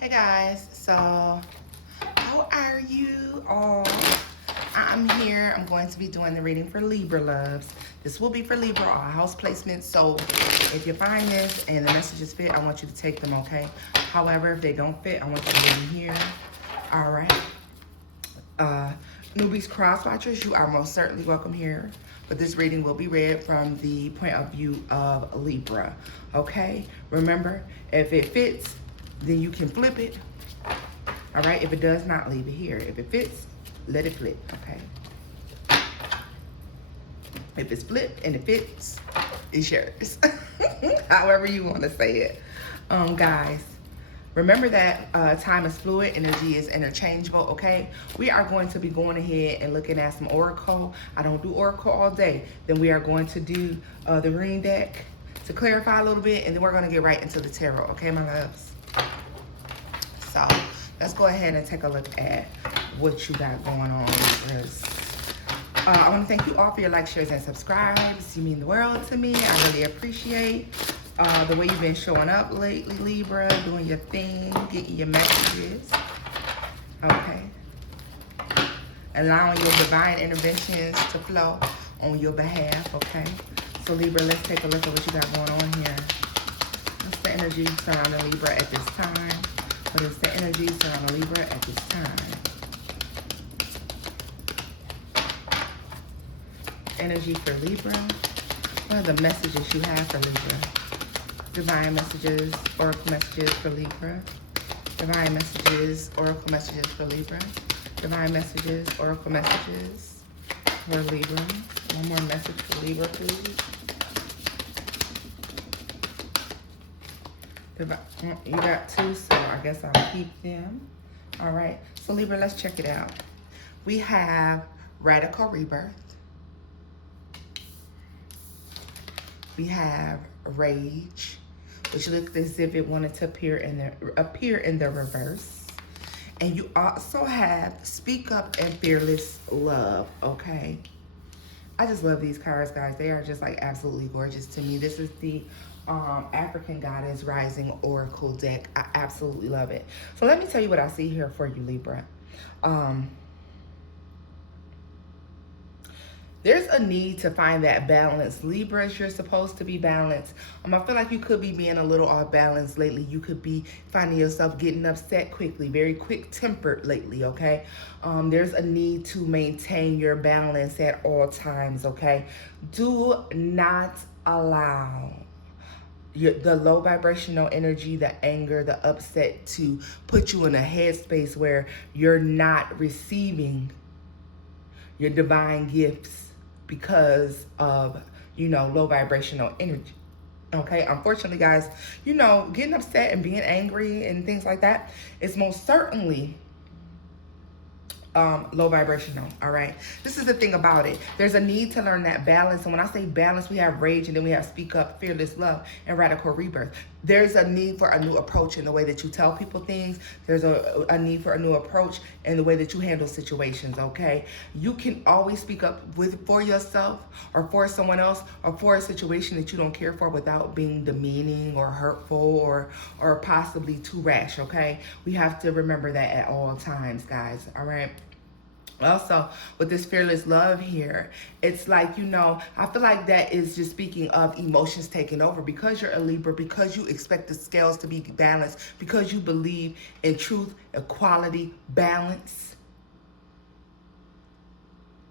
Hey guys, so how are you all? I'm here. I'm going to be doing the reading for Libra loves. This will be for Libra, all house placements. So if you find this and the messages fit, I want you to take them, okay? However, if they don't fit, I want you to leave them here. All right. Newbies, cross watchers, you are most certainly welcome here. But this reading will be read from the point of view of Libra, okay? Remember, if it fits, then you can flip it. All right, if it does not, leave it here. If it fits, let it flip, okay? If it's flipped and it fits, it's yours. However you want to say it. Guys, remember that time is fluid, energy is interchangeable, okay? We are going to be going ahead and looking at some oracle. I don't do oracle all day. Then we are going to do the green deck to clarify a little bit, and then we're going to get right into the tarot, okay, my loves? So let's go ahead and take a look at what you got going on. I want to thank you all for your likes, shares, and subscribes. You mean the world to me. I really appreciate the way you've been showing up lately, Libra, doing your thing, getting your messages. Okay. Allowing your divine interventions to flow on your behalf, okay? So Libra, let's take a look at what you got going on here. What's the energy surrounding Libra at this time? What is the energy surrounding Libra at this time? Energy for Libra. What are the messages you have for Libra? Divine messages, oracle messages for Libra. Divine messages, oracle messages for Libra. Divine messages, oracle messages for Libra. One more message for Libra, please. You got two, so I guess I'll keep them. All right, so Libra, let's check it out. We have radical rebirth. We have rage, which looked as if it wanted to appear in the reverse. And you also have speak up and fearless love, okay? I just love these cards, guys. They are just like absolutely gorgeous to me. This is the African Goddess Rising Oracle deck. I absolutely love it. So let me tell you what I see here for you, Libra. There's a need to find that balance. Libras, you're supposed to be balanced. I feel like you could be being a little off balance lately. You could be finding yourself getting upset quickly, very quick-tempered lately, okay? There's a need to maintain your balance at all times, okay? Do not allow the low vibrational energy, the anger, the upset to put you in a headspace where you're not receiving your divine gifts because of, low vibrational energy. Okay, unfortunately, guys, getting upset and being angry and things like that is most certainly low vibrational. All right, this is the thing about it. There's a need to learn that balance, and when I say balance, we have rage, and then we have speak up, fearless love, and radical rebirth. There's a need for a new approach in the way that you tell people things. There's a need for a new approach in the way that you handle situations. Okay, you can always speak up for yourself or for someone else or for a situation that you don't care for without being demeaning or hurtful or possibly too rash. Okay, we have to remember that at all times, guys. All right. Also, with this fearless love here, it's like, I feel like that is just speaking of emotions taking over because you're a Libra, because you expect the scales to be balanced, because you believe in truth, equality, balance.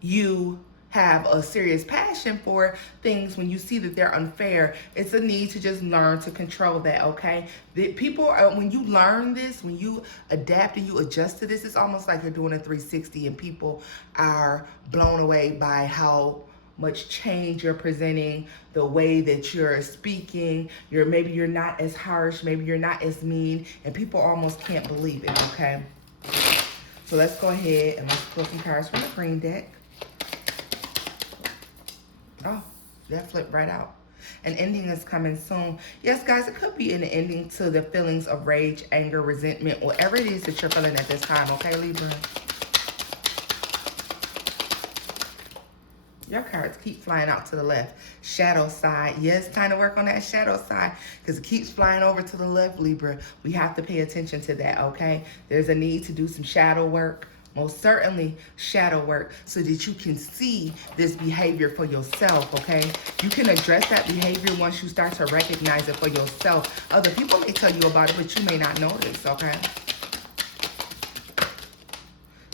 You have a serious passion for things when you see that they're unfair. It's a need to just learn to control that, okay? That people are, when you learn this, when you adapt and you adjust to this, it's almost like you're doing a 360 and people are blown away by how much change you're presenting, the way that you're speaking. Maybe you're not as harsh, maybe you're not as mean, and people almost can't believe it, okay? So let's go ahead and let's pull some cards from the green deck. Oh, that flipped right out. An ending is coming soon. Yes, guys, it could be an ending to the feelings of rage, anger, resentment, whatever it is that you're feeling at this time, okay, Libra? Your cards keep flying out to the left. Shadow side. Yes, time to work on that shadow side because it keeps flying over to the left, Libra. We have to pay attention to that, okay? There's a need to do some shadow work. Most certainly shadow work so that you can see this behavior for yourself, okay? You can address that behavior once you start to recognize it for yourself. Other people may tell you about it, but you may not notice, okay?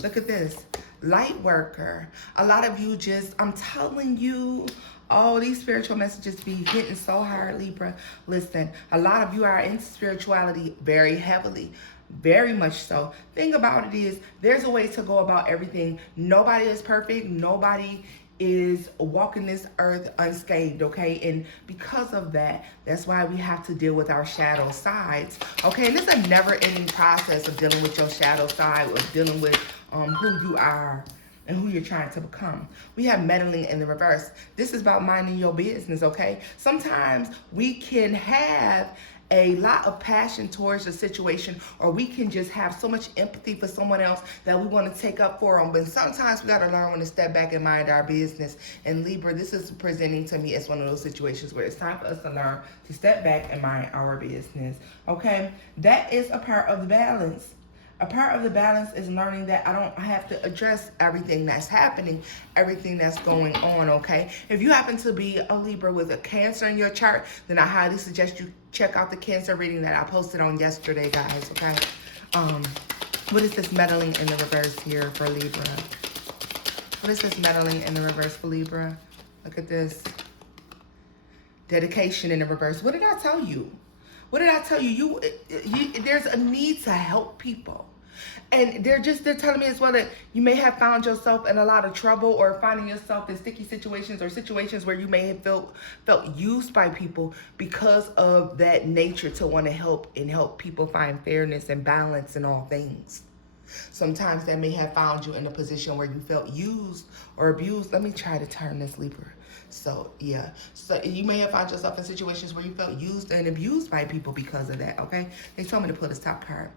Look at this. Light worker. A lot of you just, I'm telling you, oh, these spiritual messages be hitting so hard, Libra. Listen, a lot of you are into spirituality very heavily. Very much so. Thing about it is, there's a way to go about everything. Nobody is perfect. Nobody is walking this earth unscathed, okay? And because of that, that's why we have to deal with our shadow sides, okay? And it's a never-ending process of dealing with your shadow side, of dealing with who you are and who you're trying to become. We have meddling in the reverse. This is about minding your business, okay? Sometimes we can have a lot of passion towards a situation, or we can just have so much empathy for someone else that we want to take up for them. But sometimes we got to learn when to step back and mind our business. And Libra, this is presenting to me as one of those situations where it's time for us to learn to step back and mind our business. Okay, that is a part of the balance. A part of the balance is learning that I don't have to address everything that's happening, everything that's going on, okay? If you happen to be a Libra with a Cancer in your chart, then I highly suggest you check out the Cancer reading that I posted on yesterday, guys, okay? What is this meddling in the reverse here for Libra? What is this meddling in the reverse for Libra? Look at this. Dedication in the reverse. What did I tell you? What did I tell you? There's a need to help people. And they're telling me as well that you may have found yourself in a lot of trouble, or finding yourself in sticky situations, or situations where you may have felt used by people because of that nature to want to help and help people find fairness and balance in all things. Sometimes that may have found you in a position where you felt used or abused. Let me try to turn this, Libra. So, yeah. So, you may have found yourself in situations where you felt used and abused by people because of that, okay? They told me to pull this top card.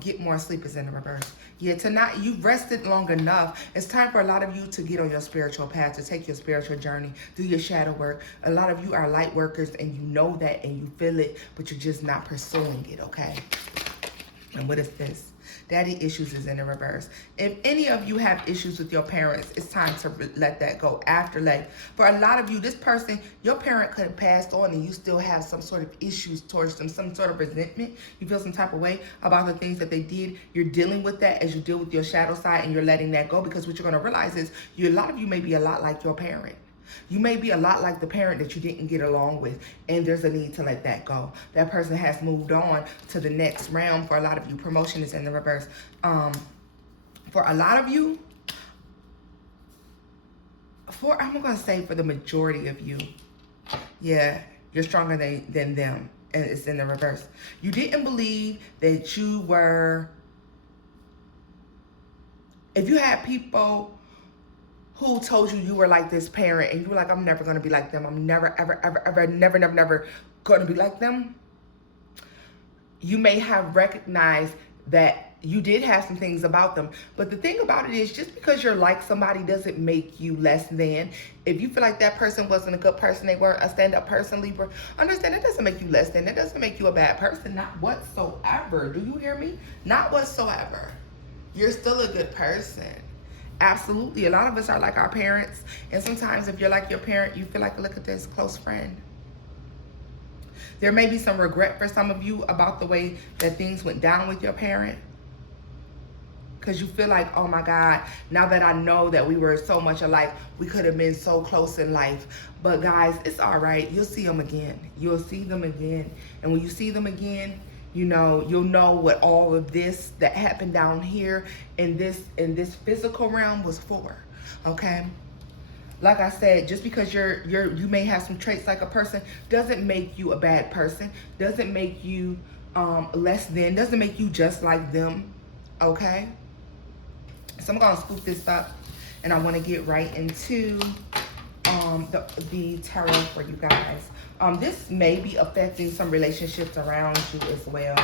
Get more sleep is in the reverse. Yeah, tonight, you've rested long enough. It's time for a lot of you to get on your spiritual path, to take your spiritual journey, do your shadow work. A lot of you are light workers, and you know that, and you feel it, but you're just not pursuing it, okay? And what is this? Daddy issues is in the reverse. If any of you have issues with your parents, it's time to let that go. Afterlife. For a lot of you, this person, your parent could have passed on and you still have some sort of issues towards them, some sort of resentment. You feel some type of way about the things that they did. You're dealing with that as you deal with your shadow side, and you're letting that go, because what you're going to realize is a lot of you may be a lot like your parent. You may be a lot like the parent that you didn't get along with, and there's a need to let that go. That person has moved on to the next realm. For a lot of you, promotion is in the reverse. For a lot of you, I'm going to say for the majority of you, yeah, you're stronger than them, and it's in the reverse. You didn't believe that you were, if you had people who told you you were like this parent, and you were like, I'm never going to be like them. I'm never, ever, ever, ever, never going to be like them. You may have recognized that you did have some things about them. But the thing about it is, just because you're like somebody doesn't make you less than. If you feel like that person wasn't a good person, they weren't a stand-up person, Libra, understand that doesn't make you less than. That doesn't make you a bad person. Not whatsoever. Do you hear me? Not whatsoever. You're still a good person. Absolutely. A lot of us are like our parents. And sometimes if you're like your parent, you feel like, look at this, close friend. There may be some regret for some of you about the way that things went down with your parent. Because you feel like, oh my God, now that I know that we were so much alike, we could have been so close in life. But guys, it's all right. You'll see them again. You'll see them again. And when you see them again, you know, you'll know what all of this that happened down here in this physical realm was for, okay? Like I said, just because you may have some traits like a person doesn't make you a bad person, doesn't make you less than, doesn't make you just like them, okay? So I'm gonna scoop this up, and I want to get right into the tarot for you guys. This may be affecting some relationships around you as well,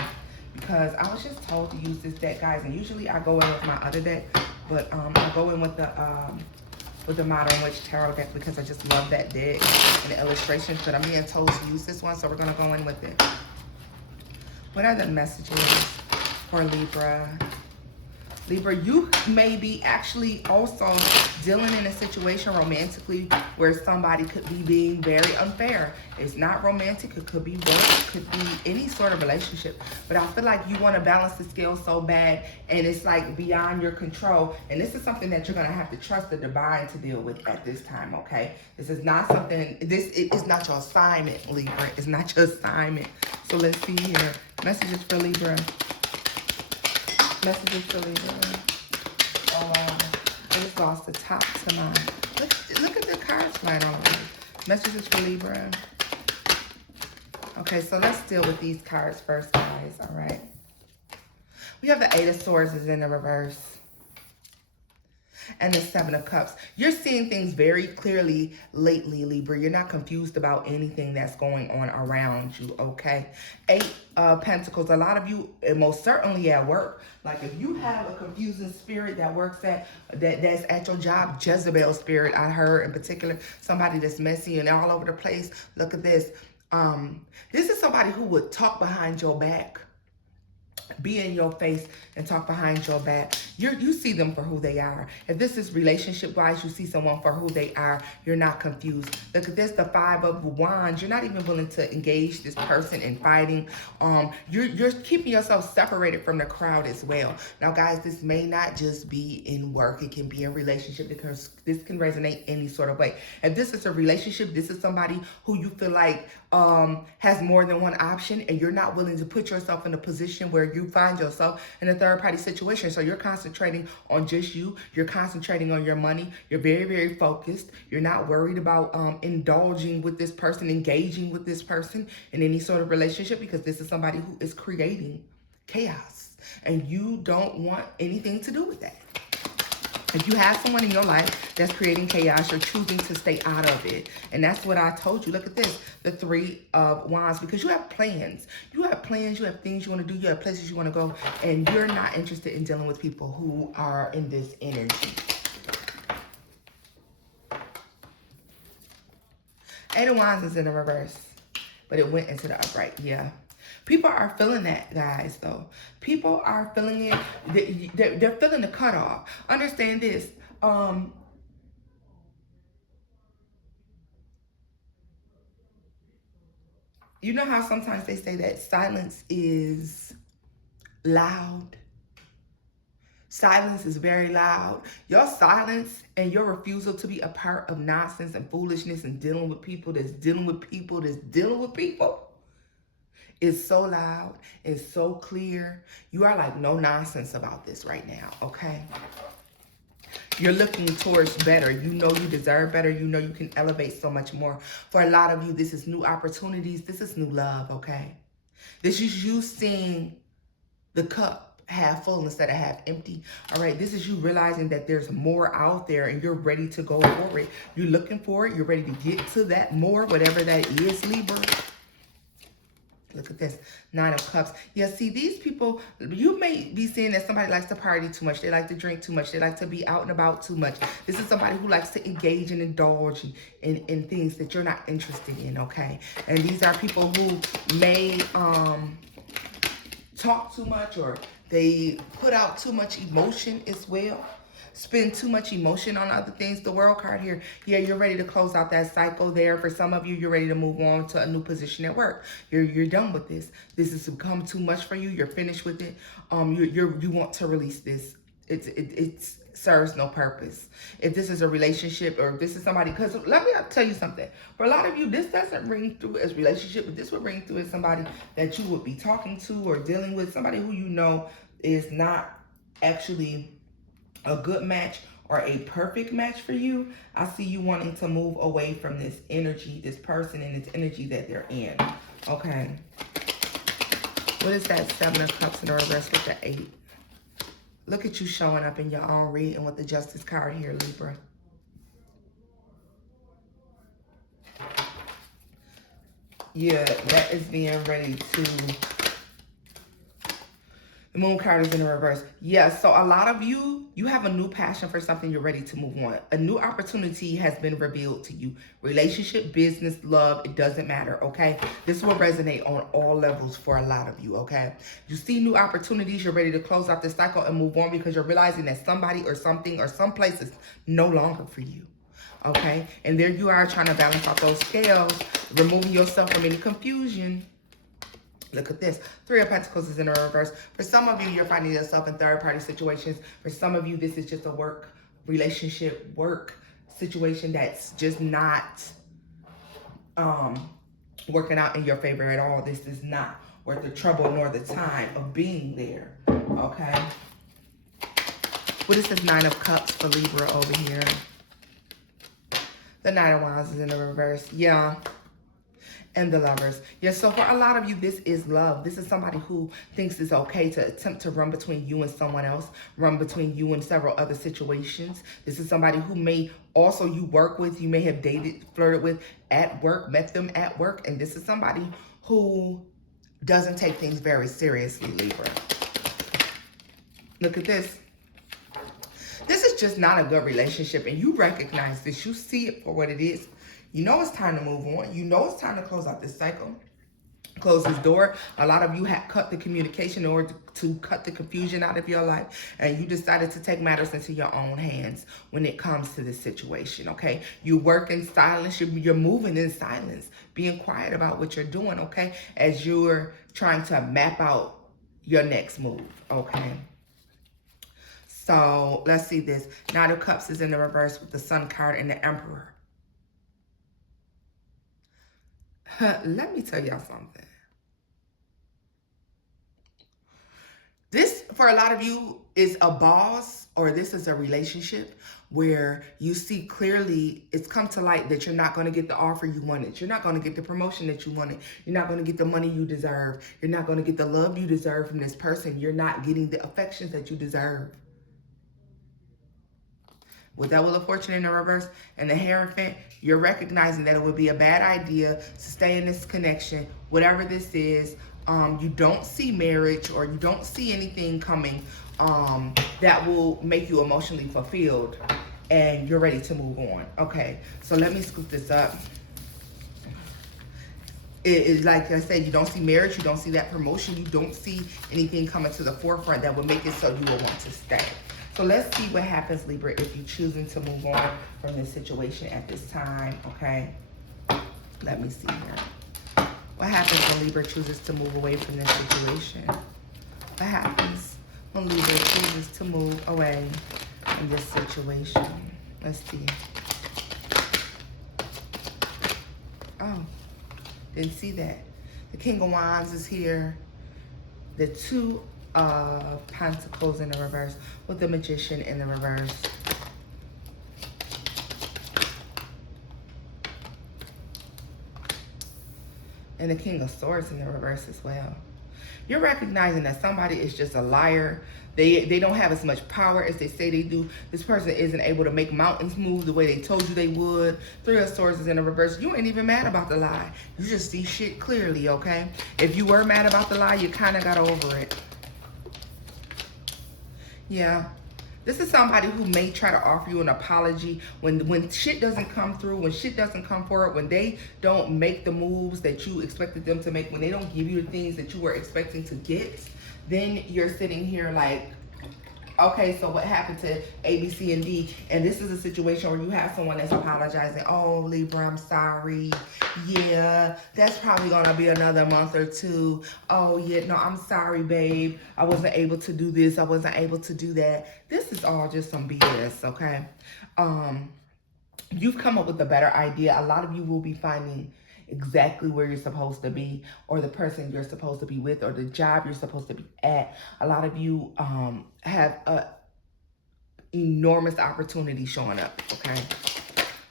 because I was just told to use this deck, guys, and usually I go in with my other deck, but I go in with the with the Modern Witch Tarot deck because I just love that deck and the illustrations, but I'm being told to use this one, so we're going to go in with it. What are the messages for Libra? Libra, you may be actually also dealing in a situation romantically where somebody could be being very unfair. It's not romantic. It could be work. It could be any sort of relationship. But I feel like you want to balance the scales so bad, and it's like beyond your control. And this is something that you're going to have to trust the divine to deal with at this time, okay? This is not something, it is not your assignment, Libra. It's not your assignment. So let's see here. Messages for Libra. Messages for Libra. Oh, wow. I just lost the top to mine. Look at the cards flying all over. Messages for Libra. Okay, so let's deal with these cards first, guys. All right. We have the Eight of Swords is in the reverse. And the Seven of Cups. You're seeing things very clearly lately, Libra. You're not confused about anything that's going on around you, okay? Eight of Pentacles. A lot of you, most certainly at work. Like if you have a confusing spirit that works that's at your job, Jezebel spirit, I heard in particular, somebody that's messy and all over the place. Look at this. This is somebody who would talk behind your back, be in your face and talk behind your back. You see them for who they are. If this is relationship wise, you see someone for who they are. You're not confused. Look at this, the Five of Wands. You're not even willing to engage this person in fighting. You're keeping yourself separated from the crowd as well. Now, guys, this may not just be in work. It can be in relationship because this can resonate any sort of way. If this is a relationship, this is somebody who you feel like has more than one option, and you're not willing to put yourself in a position where you find yourself in a third party situation. So you're concentrating on just you. You're concentrating on your money. You're very, very focused. You're not worried about indulging with this person, engaging with this person in any sort of relationship, because this is somebody who is creating chaos and you don't want anything to do with that. If you have someone in your life that's creating chaos, you're choosing to stay out of it. And that's what I told you. Look at this, the Three of Wands, because you have plans. You have plans, you have things you want to do, you have places you want to go, and you're not interested in dealing with people who are in this energy. Eight of Wands is in the reverse, but it went into the upright, yeah. People are feeling that, guys, though. People are feeling it. They're feeling the cutoff. Understand this. You know how sometimes they say that silence is loud? Silence is very loud. Your silence and your refusal to be a part of nonsense and foolishness and dealing with people that's dealing with people that's dealing with people is so loud, it's so clear. You are like no nonsense about this right now, okay? You're looking towards better. You know you deserve better. You know you can elevate so much more. For a lot of you, this is new opportunities. This is new love, okay? This is you seeing the cup half full instead of half empty. All right, this is you realizing that there's more out there and you're ready to go for it. You're looking for it. You're ready to get to that more, whatever that is, Libra. Look at this, Nine of Cups. Yeah, see, these people, you may be seeing that somebody likes to party too much. They like to drink too much. They like to be out and about too much. This is somebody who likes to engage and indulge in things that you're not interested in, okay? And these are people who may talk too much, or they put out too much emotion as well. Spend too much emotion on other things. The World card here, yeah, you're ready to close out that cycle there. For some of you, you're ready to move on to a new position at work. You're done with this. This has become too much for you. You're finished with it. You want to release this. It serves no purpose. If this is a relationship, or if this is somebody, because let me tell you something. For a lot of you, this doesn't ring through as relationship, but this would ring through as somebody that you would be talking to or dealing with, somebody who you know is not actually a good match or a perfect match for you. I see you wanting to move away from this energy, this person and this energy that they're in. Okay. What is that Seven of Cups in the reverse with the Eight? Look at you showing up in your own reading with the Justice card here, Libra. Yeah, that is being ready to The Moon card is in the reverse. Yes, so a lot of you have a new passion for something. You're ready to move on. A new opportunity has been revealed to you. Relationship, business, love, it doesn't matter, okay? This will resonate on all levels for a lot of you, okay? You see new opportunities. You're ready to close out this cycle and move on because you're realizing that somebody or something or someplace is no longer for you, okay? And there you are trying to balance out those scales, removing yourself from any confusion. Look at this. 3 of Pentacles is in a reverse. For some of you, you're finding yourself in third-party situations. For some of you, this is just a work relationship, work situation that's just not working out in your favor at all. This is not worth the trouble nor the time of being there, okay? What is this 9 of Cups for Libra over here? The 9 of Wands is in the reverse. Yeah. And the Lovers. Yes, so for a lot of you, this is love. This is somebody who thinks it's okay to attempt to run between you and someone else, run between you and several other situations. This is somebody who may also you work with, you may have dated, flirted with at work, met them at work. And this is somebody who doesn't take things very seriously, Libra. Look at this. This is just not a good relationship, and you recognize this. You see it for what it is. You know it's time to move on. You know it's time to close out this cycle. Close this door. A lot of you have cut the communication in order to cut the confusion out of your life. And you decided to take matters into your own hands when it comes to this situation, okay? You work in silence. You're moving in silence. Being quiet about what you're doing, okay? As you're trying to map out your next move, okay? So let's see this. 9 of Cups is in the reverse with the Sun card and the Emperor. Let me tell y'all something. This, for a lot of you, is a boss, or this is a relationship where you see clearly, it's come to light that you're not going to get the offer you wanted. You're not going to get the promotion that you wanted. You're not going to get the money you deserve. You're not going to get the love you deserve from this person. You're not getting the affections that you deserve. With that Wheel of Fortune in the reverse and the Hierophant, you're recognizing that it would be a bad idea to stay in this connection, whatever this is. You don't see marriage, or you don't see anything coming that will make you emotionally fulfilled, and you're ready to move on. Okay, so let me scoop this up. It is like I said, you don't see marriage, you don't see that promotion, you don't see anything coming to the forefront that will make it so you will want to stay. So let's see what happens, Libra, if you're choosing to move on from this situation at this time, okay? Let me see here. What happens when Libra chooses to move away from this situation? What happens when Libra chooses to move away from this situation? Let's see. Oh, didn't see that. The King of Wands is here. The 2 of Pentacles in the reverse with the Magician in the reverse. And the King of Swords in the reverse as well. You're recognizing that somebody is just a liar. They don't have as much power as they say they do. This person isn't able to make mountains move the way they told you they would. 3 of Swords is in the reverse. You ain't even mad about the lie. You just see shit clearly, okay? If you were mad about the lie, you kind of got over it. Yeah. This is somebody who may try to offer you an apology when shit doesn't come through, when shit doesn't come forward, when they don't make the moves that you expected them to make, when they don't give you the things that you were expecting to get. Then you're sitting here like, okay, so what happened to A, B, C, and D? And this is a situation where you have someone that's apologizing. Oh, Libra, I'm sorry. Yeah, that's probably going to be another month or 2. Oh, yeah, no, I'm sorry, babe. I wasn't able to do this. I wasn't able to do that. This is all just some BS, okay? You've come up with a better idea. A lot of you will be finding exactly where you're supposed to be, or the person you're supposed to be with, or the job you're supposed to be at. A lot of you have a enormous opportunity showing up, okay?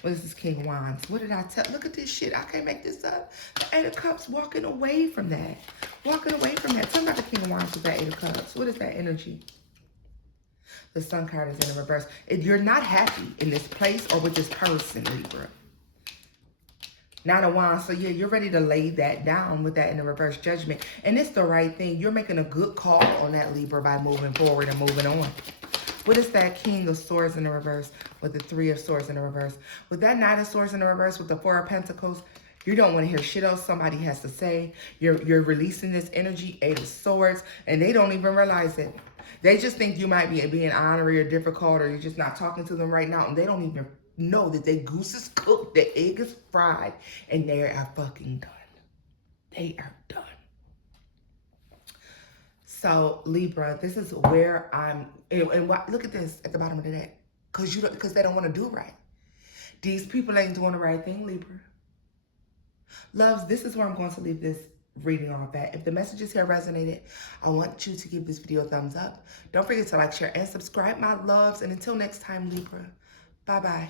What is this King of Wands? What did I tell? Look at this shit. I can't make this up. The 8 of Cups, walking away from that. Walking away from that. Tell me about the King of Wands with that 8 of Cups. What is that energy? The Sun card is in the reverse. If you're not happy in this place or with this person, Libra. Nine of Wands. So yeah, you're ready to lay that down with that in the reverse judgment. And it's the right thing. You're making a good call on that, Libra, by moving forward and moving on. What is that King of Swords in the reverse with the Three of Swords in the reverse? With that Knight of Swords in the reverse with the Four of Pentacles, you don't want to hear shit else somebody has to say. You're releasing this energy, Eight of Swords, and they don't even realize it. They just think you might be being honorary or difficult, or you're just not talking to them right now, and they don't even know that their goose is cooked, the egg is fried, and they are fucking done. They are done. So Libra, this is where I'm, and look at this at the bottom of the deck, because they don't want to do right. These people ain't doing the right thing, Libra. Loves, this is where I'm going to leave this reading off at. If the messages here resonated, I want you to give this video a thumbs up. Don't forget to like, share, and subscribe, my loves. And until next time, Libra, bye-bye.